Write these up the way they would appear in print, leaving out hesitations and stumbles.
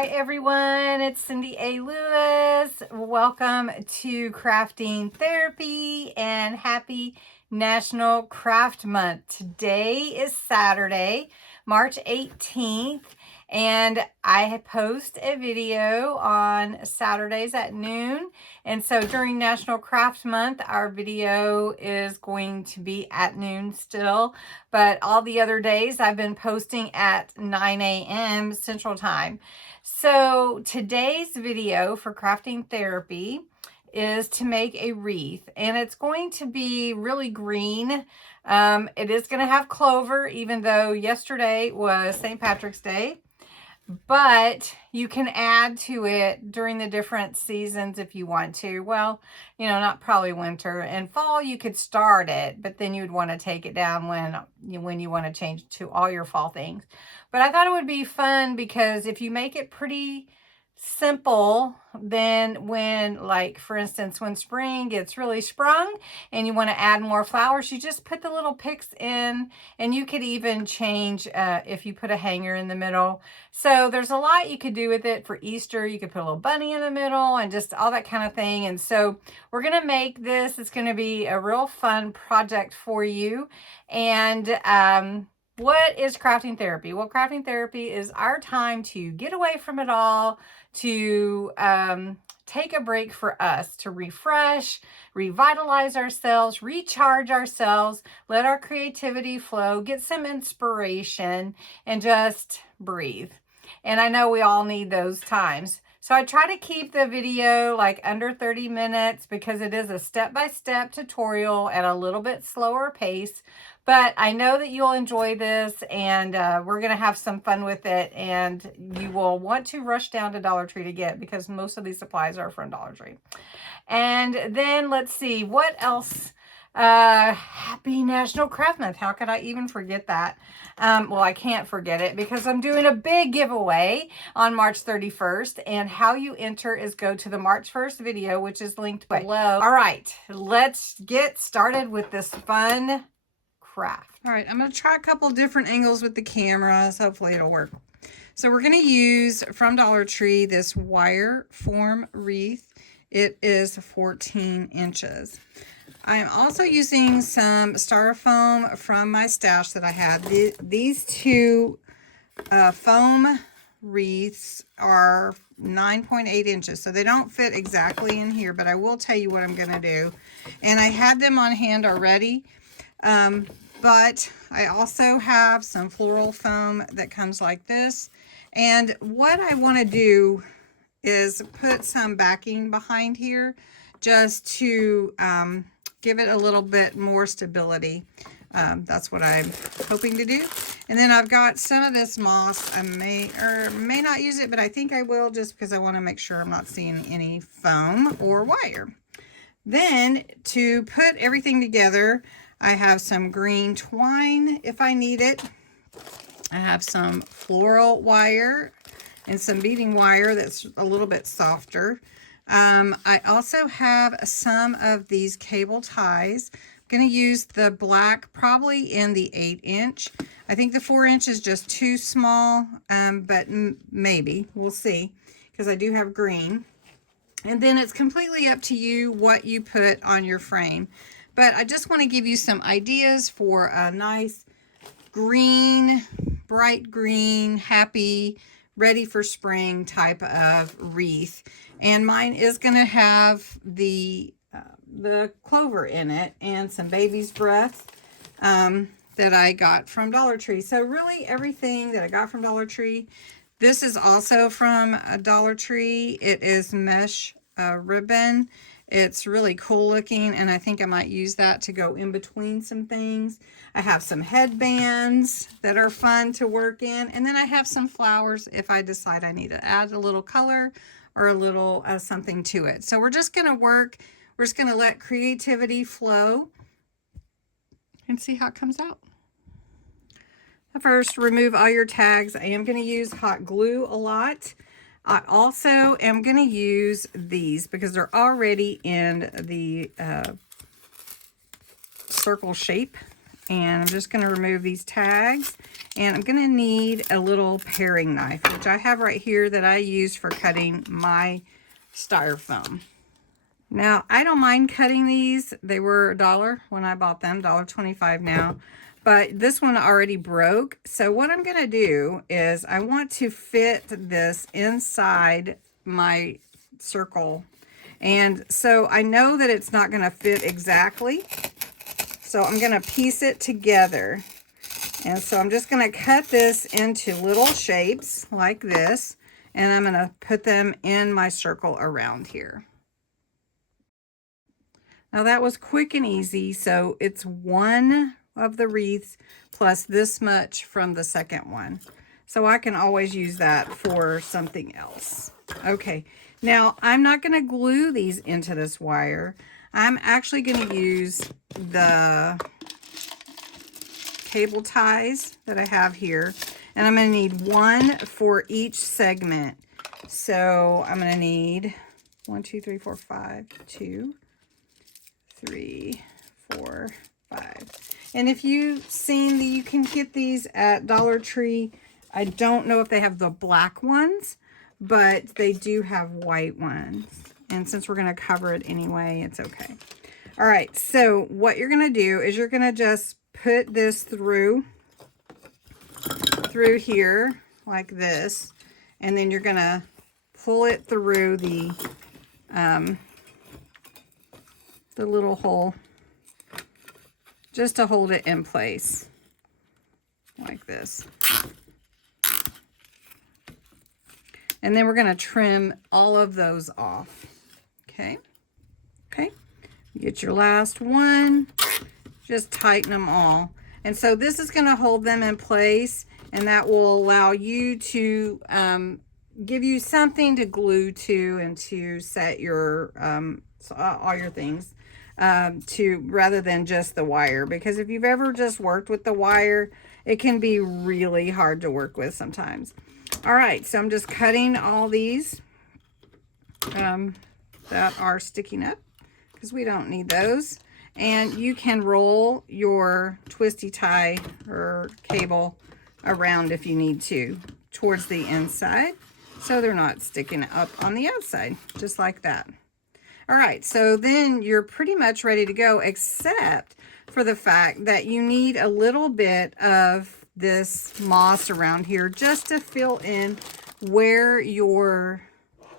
Hi everyone, it's Cindy A. Lewis. Welcome to Crafting Therapy and happy National Craft Month. Today is Saturday, March 18th, and I post a video on Saturdays at noon. And so during National Craft Month, our video is going to be at noon still, but all the other days I've been posting at 9 a.m. Central Time. So today's video for Crafting Therapy is to make a wreath, and it's going to be really green. It is going to have clover, even though yesterday was St. Patrick's Day. But you can add to it during the different seasons if you want to. Well, you know, not probably winter and fall. You could start it, but then you'd want to take it down when you want to change to all your fall things. But I thought it would be fun because if you make it pretty simple, then when, like, for instance, when spring gets really sprung and you want to add more flowers, you just put the little picks in, and you could even change if you put a hanger in the middle. So there's a lot you could do with it. For Easter, you could put a little bunny in the middle and just all that kind of thing. And so we're going to make this. It's going to be a real fun project for you. And what is crafting therapy? Well, crafting therapy is our time to get away from it all, to take a break for us, to refresh, revitalize ourselves, recharge ourselves, let our creativity flow, get some inspiration, and just breathe. And I know we all need those times. So I try to keep the video like under 30 minutes because it is a step-by-step tutorial at a little bit slower pace. But I know that you'll enjoy this, and we're going to have some fun with it. And you will want to rush down to Dollar Tree to get, because most of these supplies are from Dollar Tree. And then let's see, what else? Happy National Craft Month. How could I even forget that? Well, I can't forget it because I'm doing a big giveaway on March 31st, and how you enter is go to the March 1st video, which is linked below. All right, let's get started with this fun craft. All right, I'm going to try a couple different angles with the camera, so hopefully it'll work. So we're going to use from Dollar Tree this wire form wreath. It is 14 inches. I'm also using some styrofoam from my stash that I had. These two foam wreaths are 9.8 inches, so they don't fit exactly in here, but I will tell you what I'm going to do. And I had them on hand already, but I also have some floral foam that comes like this. And what I want to do is put some backing behind here just to give it a little bit more stability. That's what I'm hoping to do. And then I've got some of this moss. I may or may not use it, but I think I will, just because I want to make sure I'm not seeing any foam or wire. Then to put everything together, I have some green twine if I need it. I have some floral wire and some beading wire that's a little bit softer. I also have some of these cable ties. I'm going to use the black probably in the 8-inch. I think the 4-inch is just too small, but maybe. We'll see, because I do have green. And then it's completely up to you what you put on your frame. But I just want to give you some ideas for a nice green, bright green, happy, ready for spring type of wreath. And mine is going to have the clover in it and some baby's breath that I got from Dollar Tree. So really everything that I got from Dollar Tree. This is also from Dollar Tree. It is mesh ribbon. It's really cool looking, and I think I might use that to go in between some things. I have some headbands that are fun to work in, and then I have some flowers if I decide I need to add a little color or a little something to it. So we're just going to work. We're just going to let creativity flow and see how it comes out. First, remove all your tags. I am going to use hot glue a lot. I also am going to use these because they're already in the circle shape, And I'm just going to remove these tags. And I'm going to need a little paring knife, which I have right here that I use for cutting my styrofoam. Now, I don't mind cutting these. They were $1 when I bought them, $1.25 now. But this one already broke. So what I'm going to do is I want to fit this inside my circle. And so I know that it's not going to fit exactly. So I'm going to piece it together. And so I'm just going to cut this into little shapes like this. And I'm going to put them in my circle around here. Now that was quick and easy. So it's one of the wreaths plus this much from the second one. So I can always use that for something else. Okay, now I'm not going to glue these into this wire. I'm actually going to use the cable ties that I have here, and I'm going to need one for each segment. So I'm going to need 1, 2, 3, 4, 5, 2, 3, 4, 5. And if you've seen that you can get these at Dollar Tree, I don't know if they have the black ones, but they do have white ones. And since we're going to cover it anyway, it's okay. All right, so what you're going to do is you're going to just put this through here like this, and then you're going to pull it through the little hole just to hold it in place like this. And then we're going to trim all of those off. Okay. Okay. Get your last one. Just tighten them all. And so this is going to hold them in place, and that will allow you to give you something to glue to and to set your all your things to, rather than just the wire. Because if you've ever just worked with the wire, it can be really hard to work with sometimes. All right, so I'm just cutting all these that are sticking up because we don't need those. And you can roll your twisty tie or cable around if you need to towards the inside so they're not sticking up on the outside, just like that. All right, so then you're pretty much ready to go, except for the fact that you need a little bit of this moss around here just to fill in where your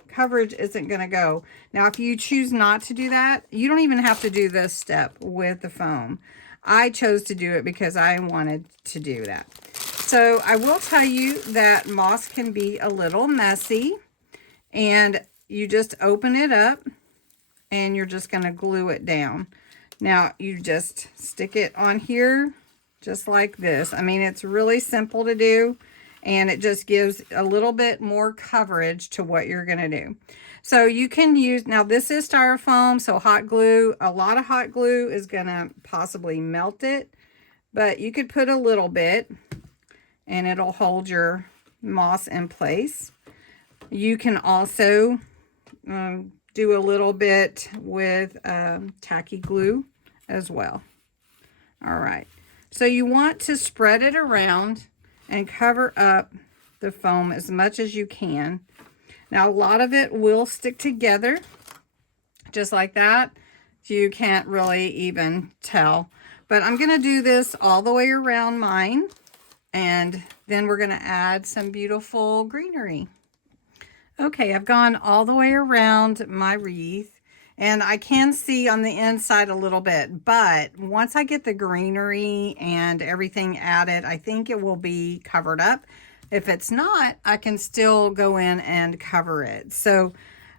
coverage isn't going to go. Now, if you choose not to do that, you don't even have to do this step with the foam. I chose to do it because I wanted to do that. So I will tell you that moss can be a little messy, and you just open it up and you're just going to glue it down. Now you just stick it on here just like this. I mean, it's really simple to do, and it just gives a little bit more coverage to what you're going to do. So you can use, now this is styrofoam, so hot glue, a lot of hot glue is going to possibly melt it, but you could put a little bit and it'll hold your moss in place. You can also do a little bit with tacky glue as well. All right. So you want to spread it around and cover up the foam as much as you can. Now, a lot of it will stick together, just like that. You can't really even tell. But I'm going to do this all the way around mine, and then we're going to add some beautiful greenery. Okay, I've gone all the way around my wreath. And I can see on the inside a little bit, but once I get the greenery and everything added, I think it will be covered up. If it's not, I can still go in and cover it. So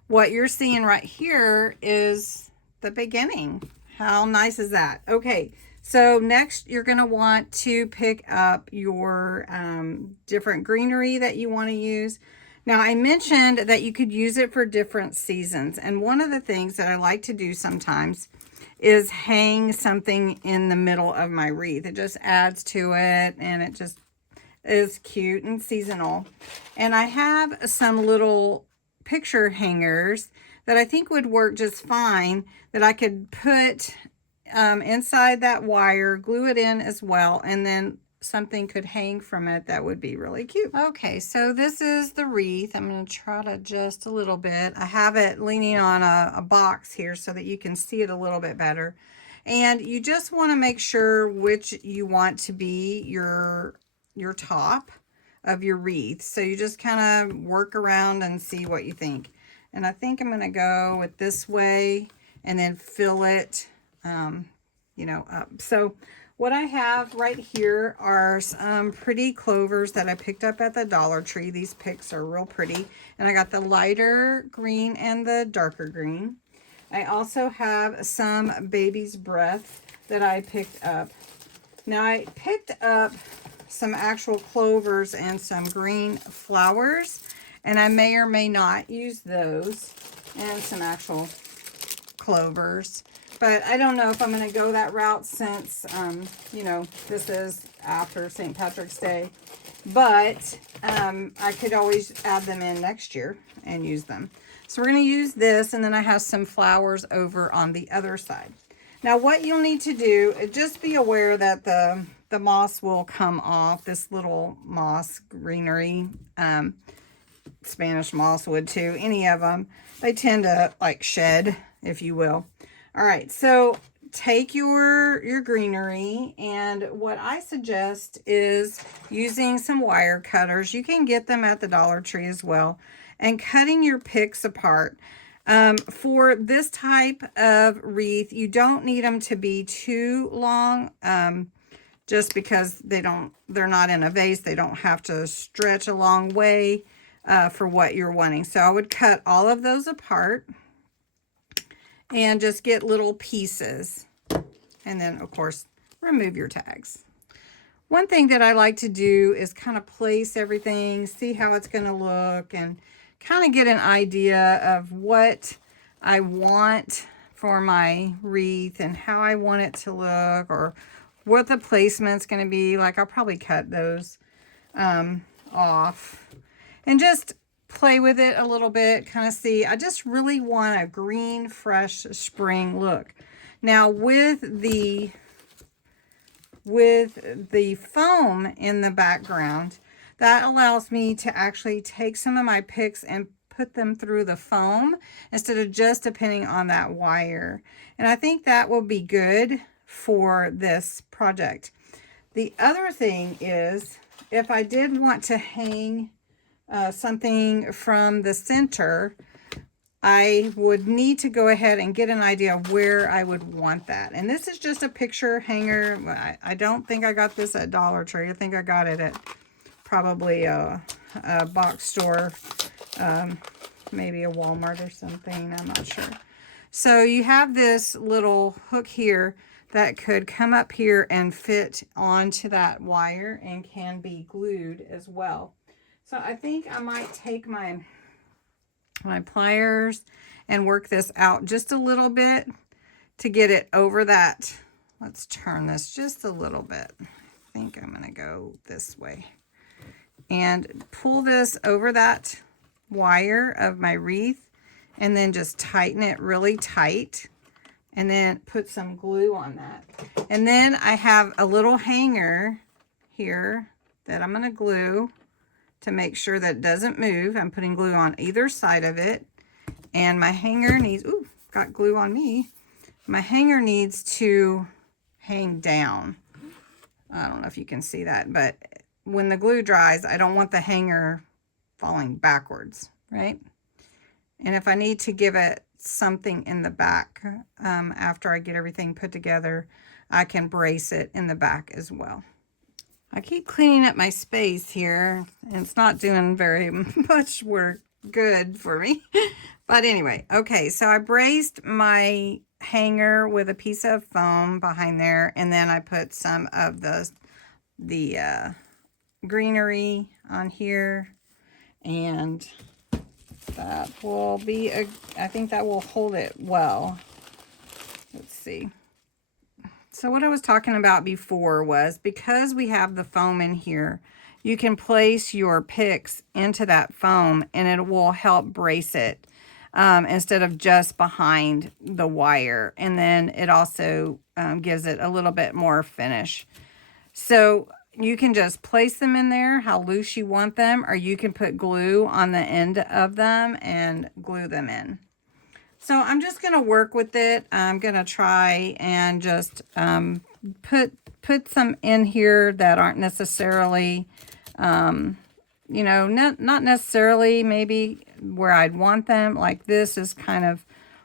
what you're seeing right here is the beginning. How nice is that? Okay, so next you're going to want to pick up your different greenery that you want to use. Now, I mentioned that you could use it for different seasons, and one of the things that I like to do sometimes is hang something in the middle of my wreath. It just adds to it, and it just is cute and seasonal. And I have some little picture hangers that I think would work just fine that I could put inside that wire, glue it in as well, and then something could hang from it. That would be really cute. Okay, so this is the wreath. I'm going to try to adjust a little bit. I have it leaning on a box here so that you can see it a little bit better. And you just want to make sure which you want to be your top of your wreath. So you just kind of work around and see what you think. And I think I'm going to go with this way and then fill it, you know, up. So what I have right here are some pretty clovers that I picked up at the Dollar Tree. These picks are real pretty. And I got the lighter green and the darker green. I also have some baby's breath that I picked up. Now I picked up some actual clovers and some green flowers, and I may or may not use those, and some actual clovers. But I don't know if I'm going to go that route since, you know, this is after St. Patrick's Day. But I could always add them in next year and use them. So we're going to use this, and then I have some flowers over on the other side. Now what you'll need to do is just be aware that the moss will come off, this little moss greenery. Spanish moss would too, any of them. They tend to like shed, if you will. All right, so take your greenery, and what I suggest is using some wire cutters. You can get them at the Dollar Tree as well, and cutting your picks apart. For this type of wreath, you don't need them to be too long, just because they're not in a vase. They don't have to stretch a long way for what you're wanting. So I would cut all of those apart and just get little pieces. And then, of course, remove your tags. One thing that I like to do is kind of place everything, see how it's going to look, and kind of get an idea of what I want for my wreath and how I want it to look, or what the placement's going to be. Like, I'll probably cut those off and just play with it a little bit, kind of see. I just really want a green, fresh spring look. Now with the foam in the background, that allows me to actually take some of my picks and put them through the foam instead of just depending on that wire. And I think that will be good for this project. The other thing is, if I did want to hang something from the center, I would need to go ahead and get an idea of where I would want that. And this is just a picture hanger. I don't think I got this at Dollar Tree. I think I got it at probably a box store, maybe a Walmart or something. I'm not sure. So you have this little hook here that could come up here and fit onto that wire and can be glued as well. So I think I might take my pliers and work this out just a little bit to get it over that. Let's turn this just a little bit. I think I'm going to go this way and pull this over that wire of my wreath, and then just tighten it really tight, and then put some glue on that. And then I have a little hanger here that I'm going to glue to make sure that it doesn't move. I'm putting glue on either side of it. And my hanger needs, ooh, got glue on me. My hanger needs to hang down. I don't know if you can see that, but when the glue dries, I don't want the hanger falling backwards, right? And if I need to give it something in the back after I get everything put together, I can brace it in the back as well. I keep cleaning up my space here, and it's not doing very much work good for me. But anyway, okay, so I braced my hanger with a piece of foam behind there, and then I put some of the greenery on here, and that will be I think that will hold it well. Let's see. So what I was talking about before was, because we have the foam in here, you can place your picks into that foam and it will help brace it. instead of just behind the wire. And then it also gives it a little bit more finish. So you can just place them in there how loose you want them, or you can put glue on the end of them and glue them in. So I'm just going to work with it. I'm going to try and just put some in here that aren't necessarily, you know, not necessarily maybe where I'd want them. Like this is kind of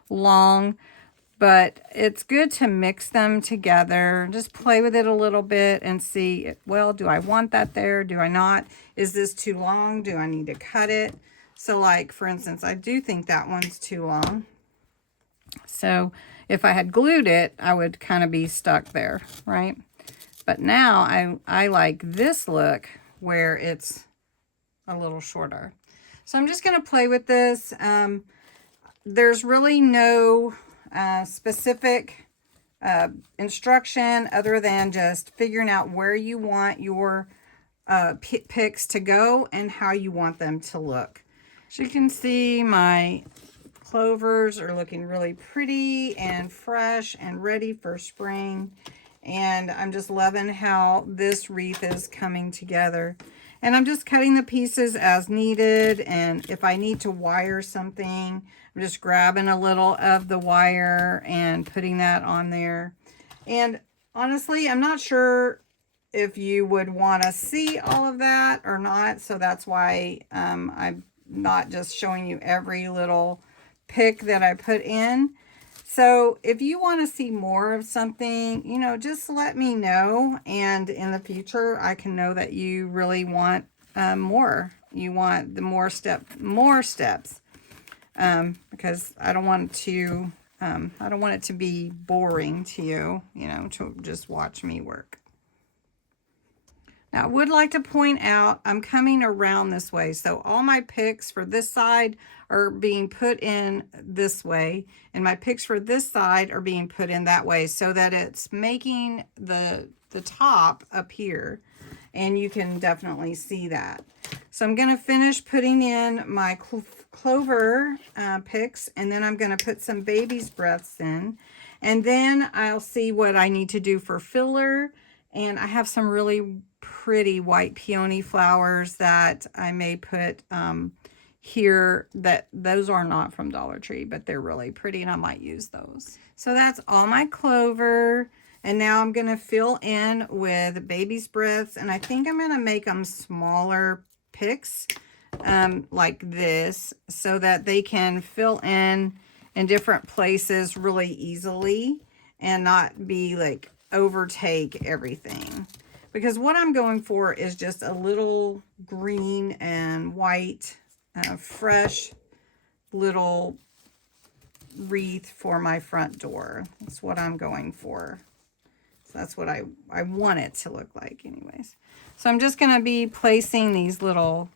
long, but it's good to mix them together. Just play with it a little bit and see, well, do I want that there? Do I not? Is this too long? Do I need to cut it? So like, for instance, I do think that one's too long. So if I had glued it, I would kind of be stuck there, right? But now I like this look where it's a little shorter. So I'm just going to play with this. There's really no specific instruction other than just figuring out where you want your picks to go and how you want them to look. As you can see, my clovers are looking really pretty and fresh and ready for spring. And I'm just loving how this wreath is coming together. And I'm just cutting the pieces as needed. And if I need to wire something, I'm just grabbing a little of the wire and putting that on there. And honestly, I'm not sure if you would want to see all of that or not. So that's why I'm not just showing you every little pick that I put in. So if you want to see more of something, you know, just let me know. And in the future, I can know that you really want more. You want the more steps. Because I don't want it to be boring to you, you know, to just watch me work. Now, I would like to point out, I'm coming around this way. So all my picks for this side are being put in this way, and my picks for this side are being put in that way, so that it's making the top up here, and you can definitely see that. So I'm going to finish putting in my clover picks, and then I'm going to put some baby's breaths in, and then I'll see what I need to do for filler. And I have some really pretty white peony flowers that I may put here. Those are not from Dollar Tree, but they're really pretty and I might use those. So that's all my clover. And now I'm going to fill in with baby's breaths. And I think I'm going to make them smaller picks like this, so that they can fill in different places really easily and not be like overtake everything. Because what I'm going for is just a little green and white fresh little wreath for my front door. That's what I'm going for. So that's what I want it to look like anyways. So I'm just going to be placing these little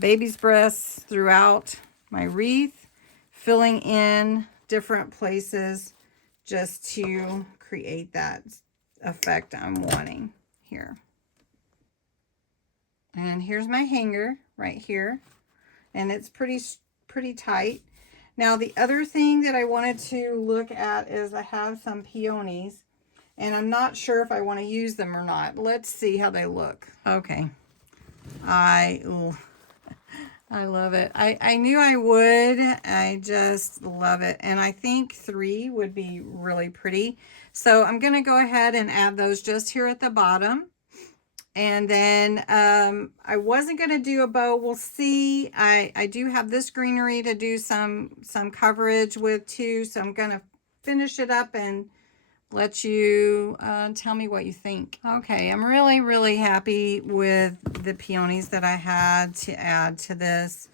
baby's breaths throughout my wreath, filling in different places just to create that effect I'm wanting here. And here's my hanger right here, and it's pretty tight. Now the other thing that I wanted to look at is I have some peonies, and I'm not sure if I want to use them or not. Let's see how they look. Okay, I love it. I knew I would. I just love it. And I think 3 would be really pretty. So I'm going to go ahead and add those just here at the bottom. And then I wasn't going to do a bow. We'll see. I do have this greenery to do some coverage with too. So I'm going to finish it up and let you tell me what you think. Okay, I'm really happy with the peonies that I had to add to this.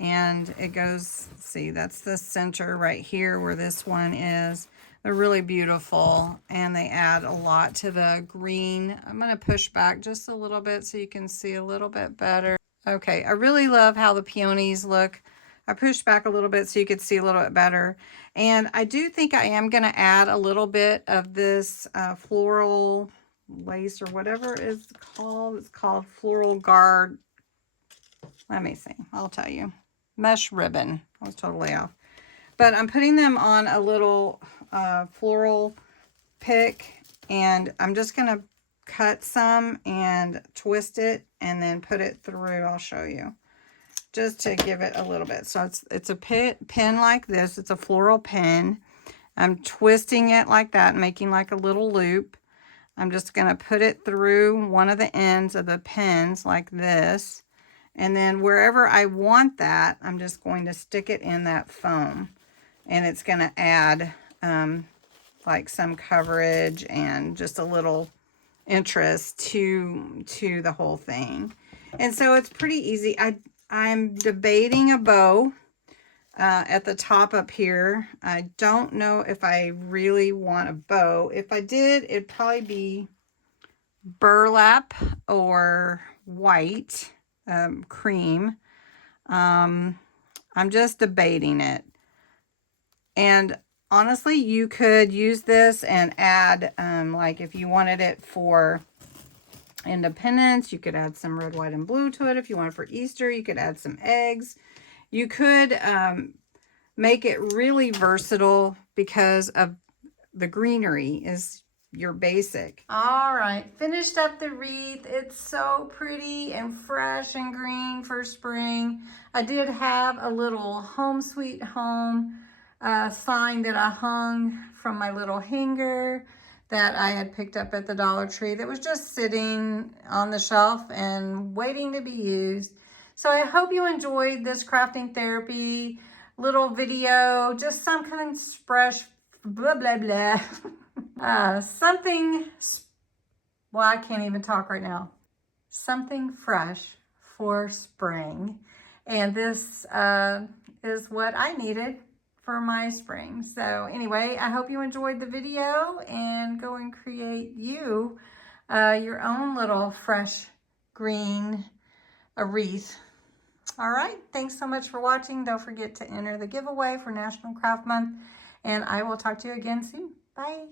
And it goes, see, that's the center right here where this one is. They're really beautiful, and they add a lot to the green. I'm going to push back just a little bit so you can see a little bit better. Okay, I really love how the peonies look. I pushed back a little bit so you could see a little bit better. And I do think I am going to add a little bit of this floral lace or whatever it's called. It's called Floral Guard. Let me see. I'll tell you. mesh ribbon. I was totally off. But I'm putting them on a little floral pick, and I'm just going to cut some and twist it and then put it through. I'll show you. Just to give it a little bit. So it's a pin like this. It's a floral pin. I'm twisting it like that, making like a little loop. I'm just going to put it through one of the ends of the pins like this. And then wherever I want that, I'm just going to stick it in that foam. And it's going to add like some coverage and just a little interest to the whole thing. And so it's pretty easy. I'm debating a bow at the top up here. I don't know if I really want a bow. If I did, it'd probably be burlap or white cream. I'm just debating it. And honestly, you could use this and add, like if you wanted it for Independence, you could add some red, white, and blue to it. If you want it for Easter, you could add some eggs. You could make it really versatile because of the greenery is your basic. All right, finished up the wreath. It's so pretty and fresh and green for spring. I did have a little home sweet home sign that I hung from my little hanger that I had picked up at the Dollar Tree that was just sitting on the shelf and waiting to be used. So I hope you enjoyed this crafting therapy little video, just some kind of fresh, blah, blah, blah. Well, I can't even talk right now. Something fresh for spring. And this is what I needed for my spring. So anyway, I hope you enjoyed the video and go and create you your own little fresh green wreath. All right, thanks so much for watching. Don't forget to enter the giveaway for National Craft Month, and I will talk to you again soon. Bye.